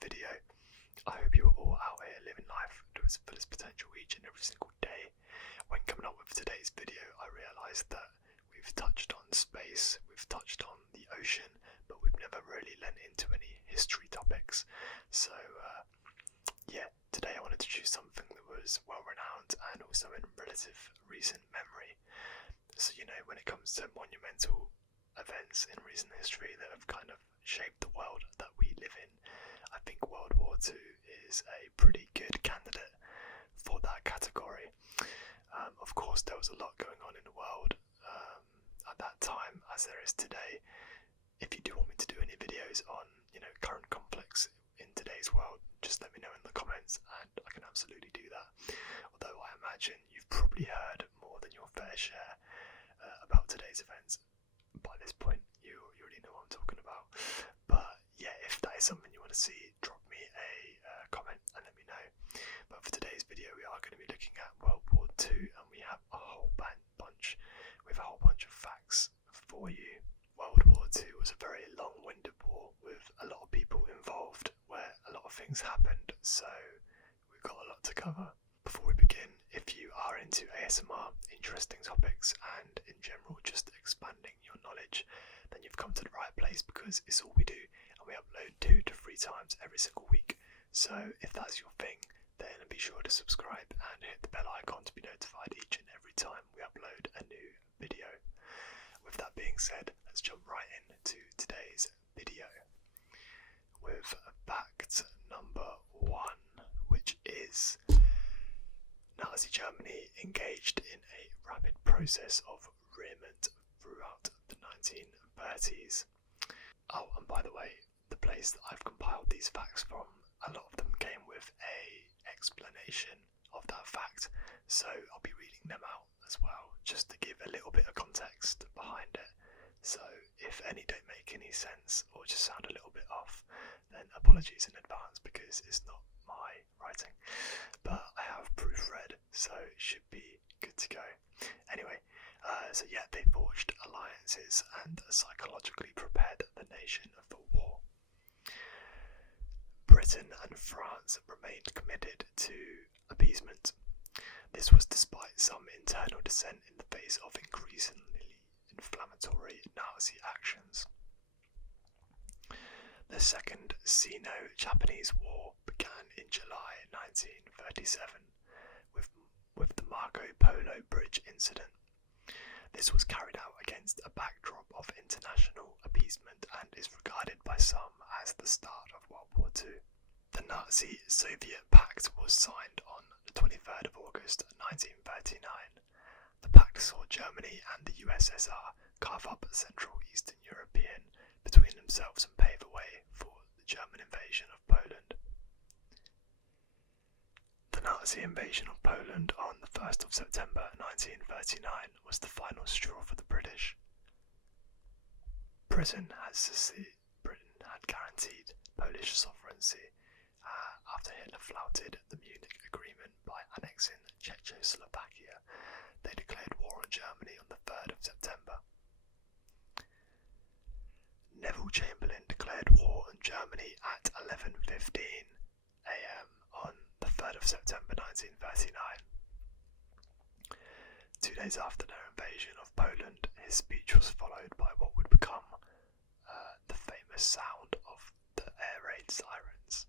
video. I hope you are all out here living life to its fullest potential each and every single day. When coming up with today's video, I realised that we've touched on space, we've touched on the ocean, but we've never really lent into any history topics. So today I wanted to choose something that was well renowned and also in relative recent memory. So when it comes to monumental events in recent history that have kind of shaped the world that we live in, I think World War II is a pretty good candidate for that category. Of course, there was a lot going on in the world at that time, as there is today. If you do want me to do any videos on current conflicts in today's world, just let me know in the comments and I can absolutely do that. Although I imagine you've probably heard more than your fair share about today's events by this point. You already know what I'm talking about. But yeah, if that is something you want to see, drop me a comment and let me know. But for today's video, we are going to be looking at World War II, and we have a whole bunch of facts for you. World War II was a very long-winded war with a lot of people involved, where a lot of things happened, so we've got a lot to cover. Before we begin, if you are into ASMR, interesting topics, and in general just expanding your knowledge, then you've come to the right place, because it's all we do, and we upload 2 to 3 times every single week. So if that's your thing, then be sure to subscribe and hit the bell icon to be notified each and every time we upload a new video. With that being said, let's jump right into today's video with fact number 1, which is Nazi Germany engaged in a rapid process of rearmament throughout the 1930s. Oh, and by the way, the place that I've compiled these facts from, a lot of them came with a explanation of that fact, so I'll be reading them out as well, just to give a little bit of context behind it. So if any don't make any sense or just sound a little bit off, then apologies in advance, because it's not my writing, but I have proofread, so it should be good to go. Anyway, they forged alliances and psychologically prepared the nation for war. Britain and France remained committed to appeasement. This was despite some internal dissent in the face of increasingly inflammatory Nazi actions. The Second Sino-Japanese War began in July 1937 with the Marco Polo Bridge incident. This was carried out against a backdrop of international appeasement and is regarded by some as the start of World War II. The Nazi-Soviet Pact was signed on the 23rd of August 1939. The pact saw Germany and the USSR carve up Central Eastern European between themselves and pave a way for the German invasion of Poland. The Nazi invasion of Poland on the 1st of September 1939 was the final straw for the British. Britain had guaranteed Polish sovereignty after Hitler flouted the Munich Agreement by annexing Czechoslovakia. They declared war on Germany on the 3rd of September. Neville Chamberlain declared war on Germany at 11:15 a.m. on the 3rd of September 1939. 2 days after their invasion of Poland, his speech was followed by what would become the famous sound of the air raid sirens.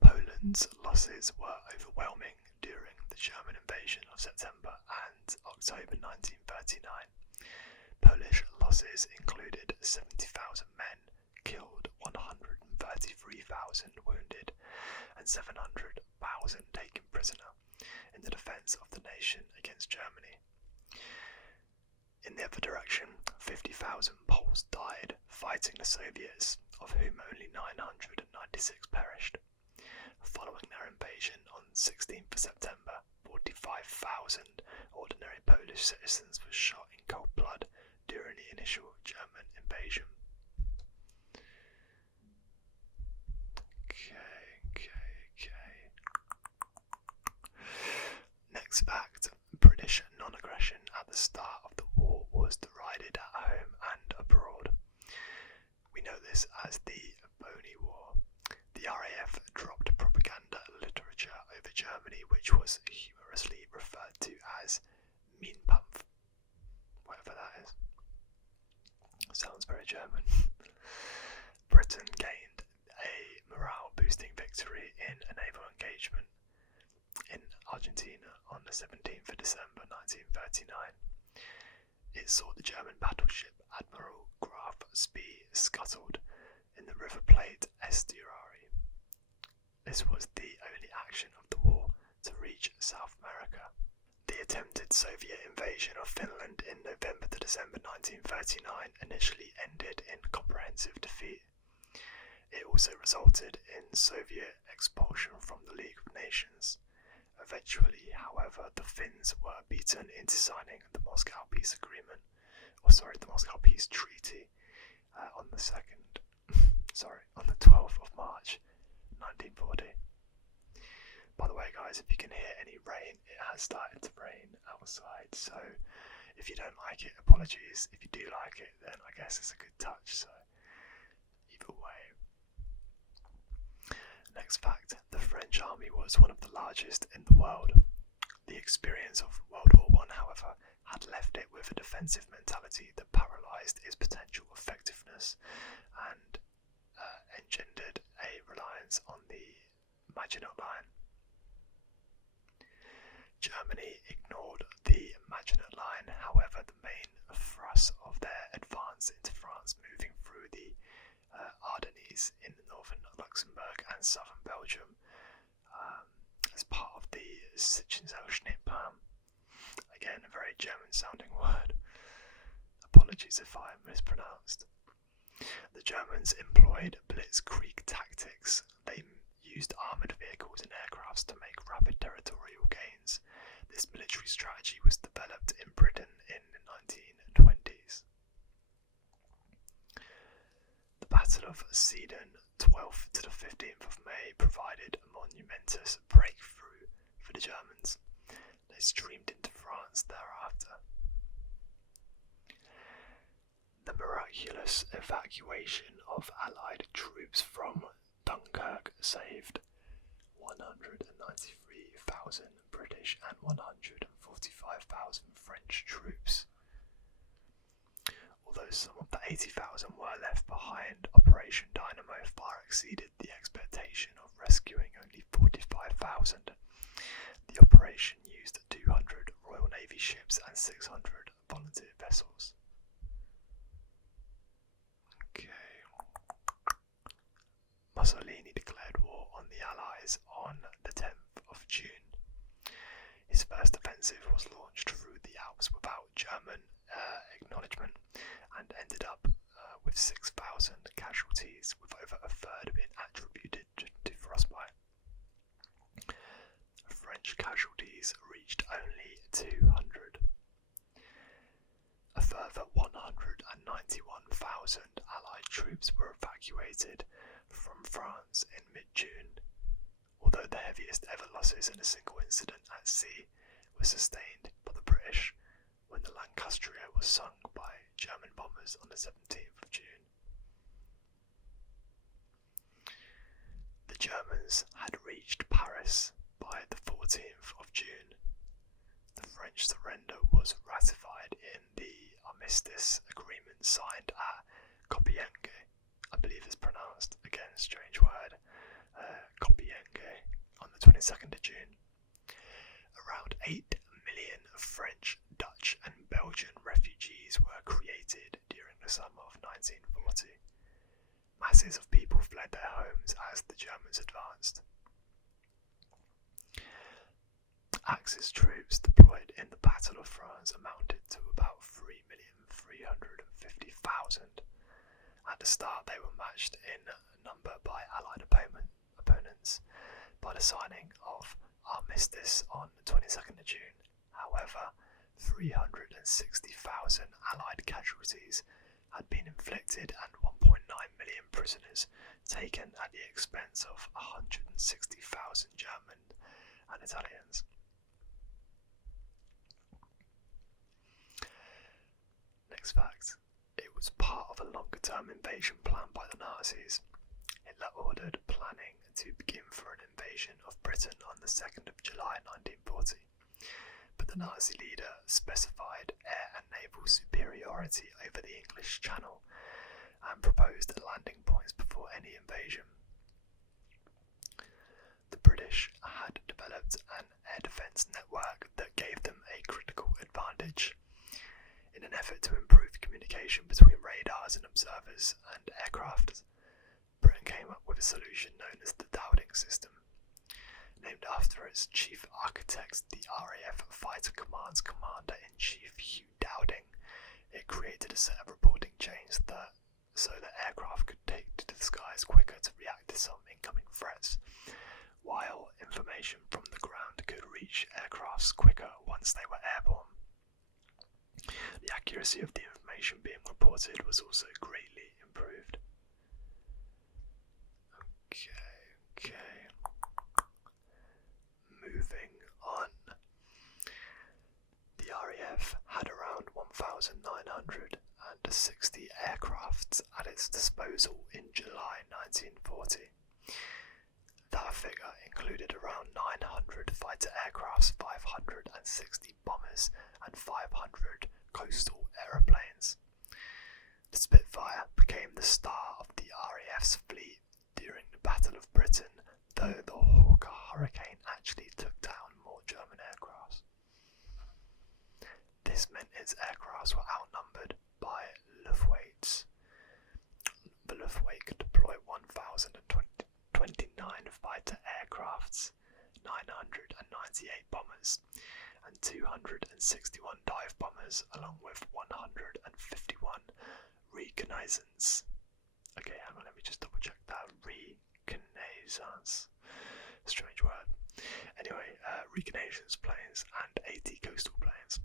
Poland's losses were overwhelming during the German invasion of September and October 1939. Polish losses included 70,000 men killed, 133,000 wounded, and 700,000 taken prisoner in the defence of the nation against Germany. In the other direction, 50,000 Poles died fighting the Soviets, of whom only 996 perished. Following their invasion on 16th of September, 45,000 ordinary Polish citizens were shot in cold blood during the initial German invasion. Okay. Next fact: British non-aggression at the start of the war was derided at home and abroad. We know this as the Bony War. the RAF dropped propaganda literature over Germany, which was humorously referred to as Minenkampf, whatever that is. Sounds very German. Britain gained a morale-boosting victory in a naval engagement in Argentina on the 17th of December 1939. It saw the German battleship Admiral Graf Spee scuttled in the River Plate estuary. This was the only action of the war to reach South America. The attempted Soviet invasion of Finland in November to December 1939 initially ended in comprehensive defeat. It also resulted in Soviet expulsion from the League of Nations. Eventually, however, the Finns were beaten into signing the Moscow Peace Treaty on the 12th of March 1940. By the way, guys, if you can hear any rain, it has started to rain outside, so if you don't like it, apologies. If you do like it, then I guess it's a good touch, so either way. Next fact, the French army was one of the largest in the world. The experience of World War I, however, had left it with a defensive mentality that paralysed its potential effectiveness and engendered a reliance on the Maginot Line. Germany ignored the Maginot Line, however, the main thrust of their advance into France, moving through the Ardennes in northern Luxembourg and southern Belgium as part of the Sitzungsschnittplan. Again, a very German sounding word. Apologies if I mispronounced. The Germans employed blitzkrieg tactics. They used armoured vehicles and aircrafts to make rapid territorial gains. This military strategy was developed in Britain in the 1920s. The Battle of Sedan, 12th to the 15th of May, provided a monumentous breakthrough for the Germans. They streamed into France thereafter. The miraculous evacuation of Allied troops from Dunkirk saved 193,000 British and 145,000 French troops. Although some of the 80,000 were left behind, Operation Dynamo far exceeded the expectation of rescuing only 45,000. The operation used 200 Royal Navy ships and 600 volunteer vessels. Mussolini declared war on the Allies on the 10th of June. His first offensive was launched through the Alps without German acknowledgement and ended up with 6,000 casualties, with over a third being attributed to frostbite. French casualties reached only 200. A further 191,000 Allied troops were evacuated from France in mid-June, although the heaviest ever losses in a single incident at sea were sustained by the British when the Lancastria was sunk by German bombers on the 17th of June. The Germans had reached Paris by the 14th of June. The French surrender was ratified in the armistice agreement signed at Compiègne, I believe it's pronounced, again, strange word, Compiègne, on the 22nd of June. Around 8 million French, Dutch and Belgian refugees were created during the summer of 1940. Masses of people fled their homes as the Germans advanced. Axis troops deployed in the Battle of France amounted to about 3,350,000. At the start, they were matched in number by Allied opponents by the signing of armistice on the 22nd of June. However, 360,000 Allied casualties had been inflicted and 1.9 million prisoners taken at the expense of 160,000 German and Italians. Next fact. It was part of a longer-term invasion plan by the Nazis. Hitler ordered planning to begin for an invasion of Britain on the 2nd of July 1940, but the Nazi leader specified air and naval superiority over the English Channel and proposed landing points before any invasion. The British had developed an air defence network that gave them a critical advantage. In an effort to improve communication between radars and observers and aircraft, Britain came up with a solution known as the Dowding system. Named after its chief architect, the RAF Fighter Command's Commander-in-Chief Hugh Dowding, it created a set of reporting chains so that aircraft could take to the skies quicker to react to some incoming threats, while information from the ground could reach aircrafts quicker once they were airborne. The accuracy of the information being reported was also greatly improved. Okay. Moving on. The RAF had around 1,960 aircraft at its disposal in July 1940. That figure included around 900 fighter aircraft, 560 bombers, and 500 coastal aeroplanes. The Spitfire became the star of the RAF's fleet during the Battle of Britain, though the Hawker Hurricane actually took down more German aircraft. This meant its aircraft were outnumbered by Luftwaffe. The Luftwaffe could deploy 1,029 fighter aircrafts, 998 bombers, and 261 dive bombers, along with 151 reconnaissance. Okay, hang on, let me just double check that. Reconnaissance. Strange word. Anyway, reconnaissance planes and 80 coastal planes.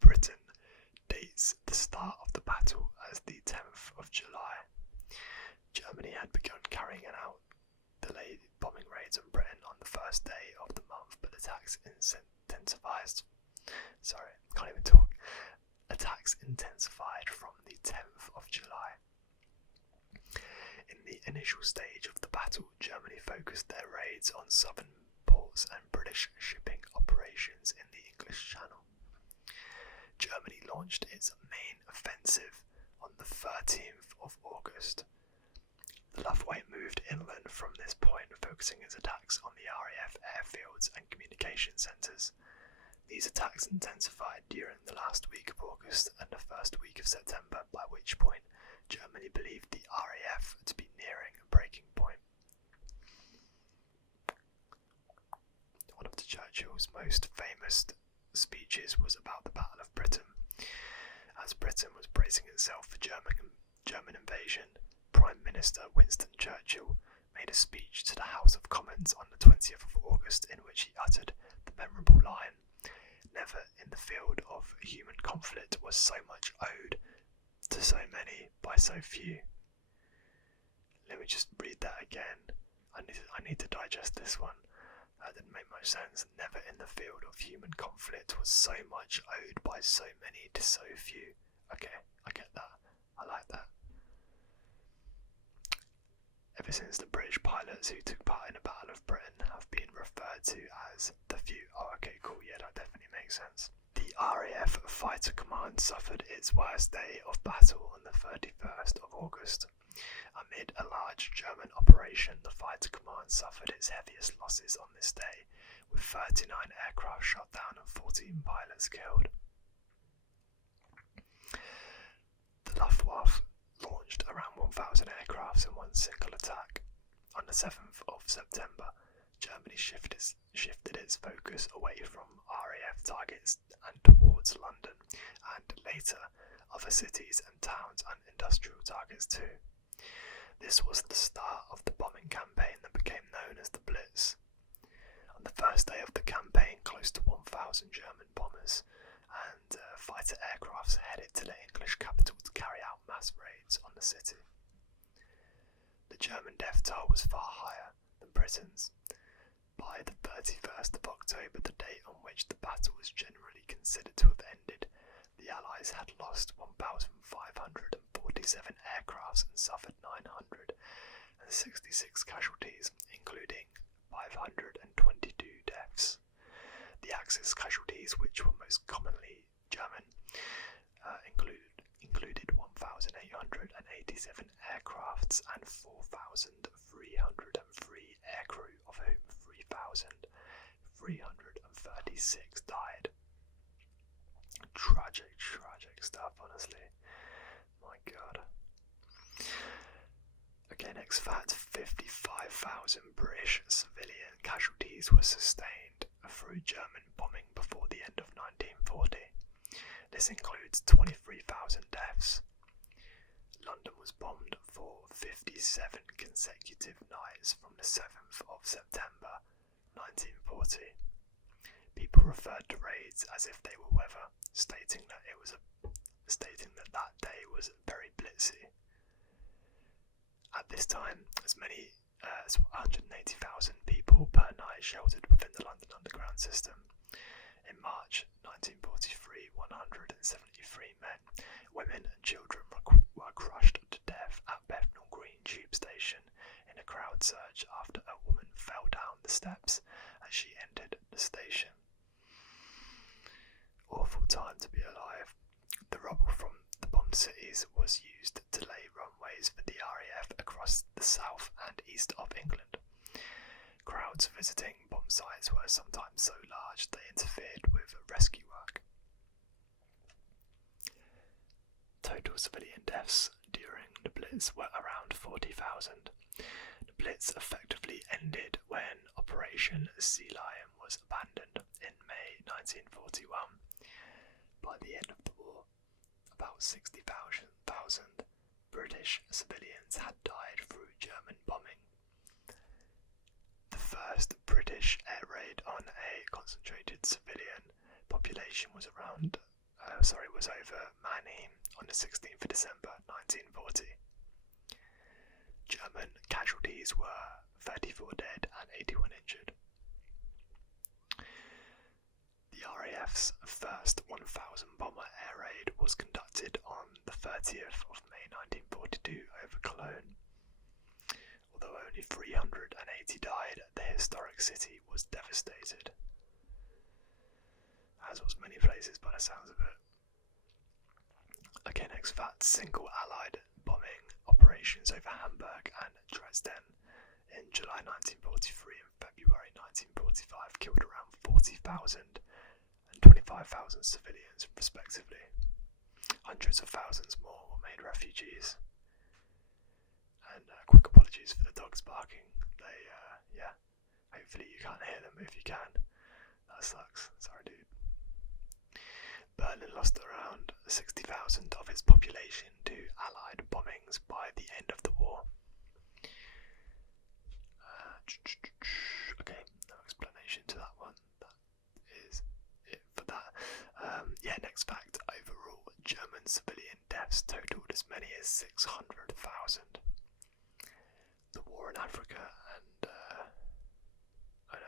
Britain dates the start of the battle as the 10th of July. Germany had begun carrying out delayed bombing raids on Britain on the first day of the month, but attacks intensified from the 10th of July. In the initial stage of the battle, Germany focused their raids on southern ports and British shipping operations in the English Channel. Germany launched its main offensive on the 13th of August. The Luftwaffe moved inland from this point, focusing its attacks on the RAF airfields and communication centres. These attacks intensified during the last week of August and the first week of September, by which point Germany believed the RAF to be nearing a breaking point. One of Churchill's most famous speeches was about the Battle of Britain. As Britain was bracing itself for German invasion, Prime Minister Winston Churchill made a speech to the House of Commons on the 20th of August in which he uttered the memorable line, "Never in the field of human conflict was so much owed to so many by so few." Let me just read that again. I need to digest this one. That didn't make much sense. Never in the field of human conflict was so much owed by so many to so few. Okay, I get that. I like that. Ever since, the British pilots who took part in the Battle of Britain have been referred to as the few. Oh, okay, cool, yeah, that definitely makes sense. The RAF Fighter Command suffered its worst day of battle on the 31st of August. Amid a large German operation, the Fighter Command suffered its heaviest losses on this day, with 39 aircraft shot down and 14 pilots killed. The Luftwaffe launched around 1,000 aircraft in one single attack. On the 7th of September, Germany shifted its focus away from RAF targets and towards London, and later other cities and towns and industrial targets too. This was the start of the bombing campaign that became known as the Blitz. On the first day of the campaign, close to 1,000 German bombers and fighter aircrafts headed to the English capital to carry out mass raids on the city. The German death toll was far higher than Britain's. By the 31st of October, the date on which the battle was generally considered to have ended, the Allies had lost 1,547 aircrafts and suffered 960 66 casualties, including 522 deaths. The Axis casualties, which were most commonly German, included 1,887 aircrafts and 4,303 aircrew, of whom 3,336 died. Tragic stuff, honestly. My God. Okay, next fact, 55,000 British civilian casualties were sustained through German bombing before the end of 1940. This includes 23,000 deaths. London was bombed for 57 consecutive nights from the 7th of September 1940. People referred to raids as if they were weather, stating that that day was very blitzy. At this time, as many as 180,000 people per night sheltered within the London Underground system. In March 1943, 173 men, women and children were crushed to death at Bethnal Green Tube Station in a crowd surge after a woman fell down the steps as she entered the station. Awful time to be alive. The rubble from the bombed cities was used to lay runways for the RAF across the south and east of England. Crowds visiting bomb sites were sometimes so large they interfered with rescue work. Total civilian deaths during the Blitz were around 40,000. The Blitz effectively ended when Operation Sea Lion was abandoned in May 1941. By the end of the war, about 60,000 British civilians had died through German bombing. The first British air raid on a concentrated civilian population was over Mannheim on the 16th of December 1940. German casualties were 34 dead and 81 injured. The RAF's first 1,000 bomber air raid was conducted on the 30th of May 1942 over Cologne. Although only 380 died, the historic city was devastated, as was many places by the sounds of it. Okay, next fact, single Allied bombing operations over Hamburg and Dresden in July 1943 and February 1945 killed around 40,000 and 25,000 civilians respectively. Hundreds of thousands more were made refugees. And quick apologies for the dogs barking. Hopefully you can't hear them, but if you can, that sucks. Sorry, dude. Berlin lost around 60,000 of its population to Allied bombings by the end of the war. Okay, no explanation to that one. That is it for that. Next fact. Overall, German civilian deaths totaled as many as 600,000. The war in Africa and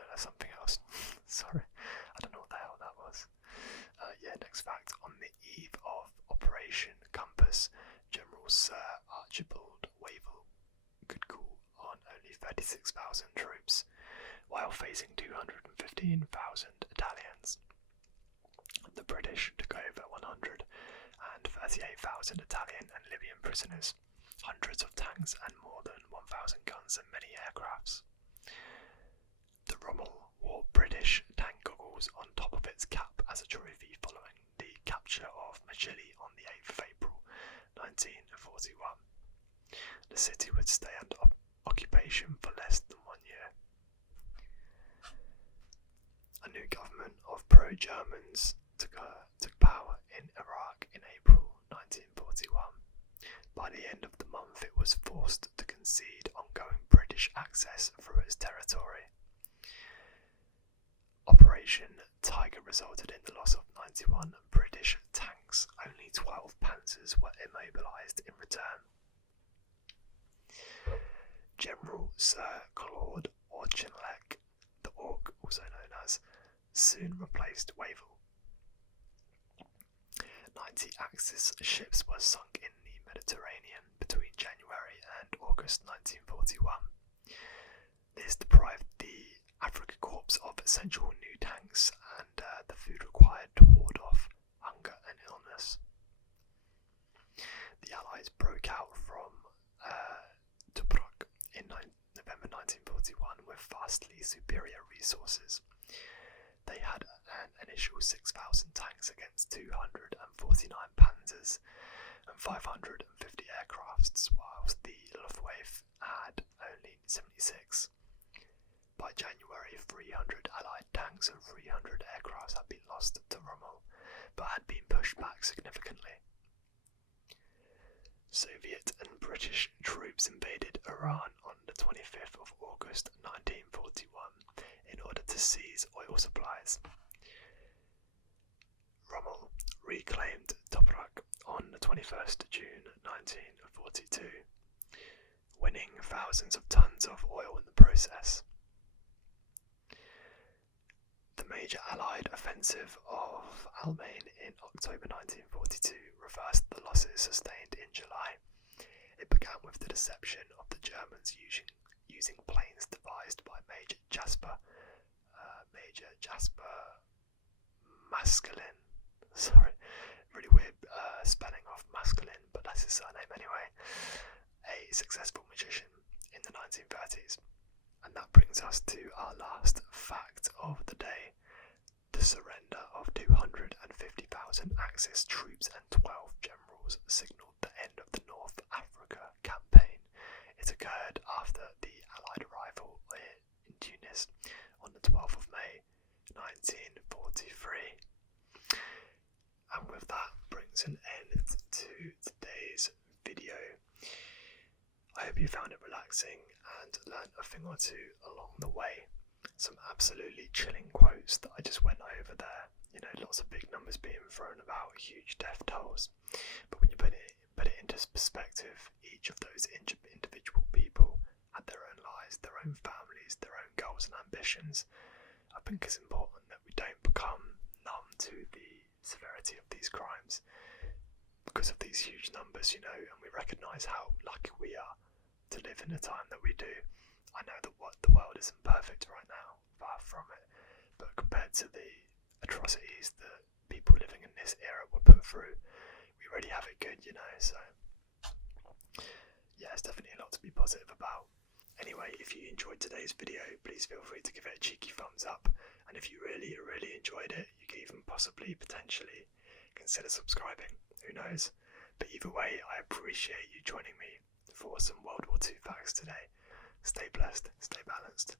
that's something else. Sorry, I don't know what the hell that was. Next fact. On the eve of Operation Compass, General Sir Archibald Wavell could call on only 36,000 troops, while facing 215,000 Italians. The British took over 138,000 Italian and Libyan prisoners, hundreds of tanks and more than 1,000 guns and many aircrafts. The Rommel wore British tank goggles on top of its cap as a trophy following the capture of Majili on the 8th of April 1941. The city would stay under occupation for less than 1 year. A new government of pro-Germans took power in Iraq in April 1941. By the end of the month, it was forced to concede ongoing British access through its territory. Operation Tiger resulted in the loss of 91 British tanks. Only 12 Panzers were immobilised in return. General Sir Claude Auchinleck, the Ork, also known as, soon replaced Wavell. 90 Axis ships were sunk in the Mediterranean between January and August 1941. This deprived the Afrika Korps of essential new tanks and the food required to ward off hunger and illness. The Allies broke out from Tobruk in November 1941 with vastly superior resources. They had an initial 6,000 tanks against 249 panzers and 550 aircrafts, whilst the Luftwaffe had only 76. By January, 300 Allied tanks and 300 aircrafts had been lost to Rommel, but had been pushed back significantly. Soviet and British troops invaded Iran on the 25th of August 1941 in order to seize oil supplies. Rommel reclaimed Tobruk on the 21st of June 1942, winning thousands of tons of oil in the process. The major Allied offensive of Almain in October 1942 reversed the losses sustained in July. It began with the deception of the Germans using planes devised by Major Jasper Maskelyne. Sorry, really weird spelling of Maskelyne, but that's his surname anyway. A successful magician in the 1930s. And that brings us to our last fact of the day. The surrender of 250,000 Axis troops and 12 generals signalled the end of the North Africa campaign. It occurred after the Allied arrival in Tunis on the 12th of May 1943. And with that brings an end to today's video. I hope you found it relaxing and learned a thing or two along the way. Some absolutely chilling quotes that I just went over there. You know, lots of big numbers being thrown about, huge death tolls. But when you put it into perspective, each of those individual people had their own lives, their own families, their own goals and ambitions. I think it's important that we don't become numb to the severity of these crimes because of these huge numbers, you know, and we recognise how lucky we are to live in the time that we do. I know that the world isn't perfect right now, far from it, but compared to the atrocities that people living in this era were put through, we already have it good, you know, so yeah, it's definitely a lot to be positive about. Anyway, if you enjoyed today's video, please feel free to give it a cheeky thumbs up, and if you really enjoyed it, you can even potentially consider subscribing, who knows. But either way, I appreciate you joining me for some World War II facts today. Stay blessed, stay balanced.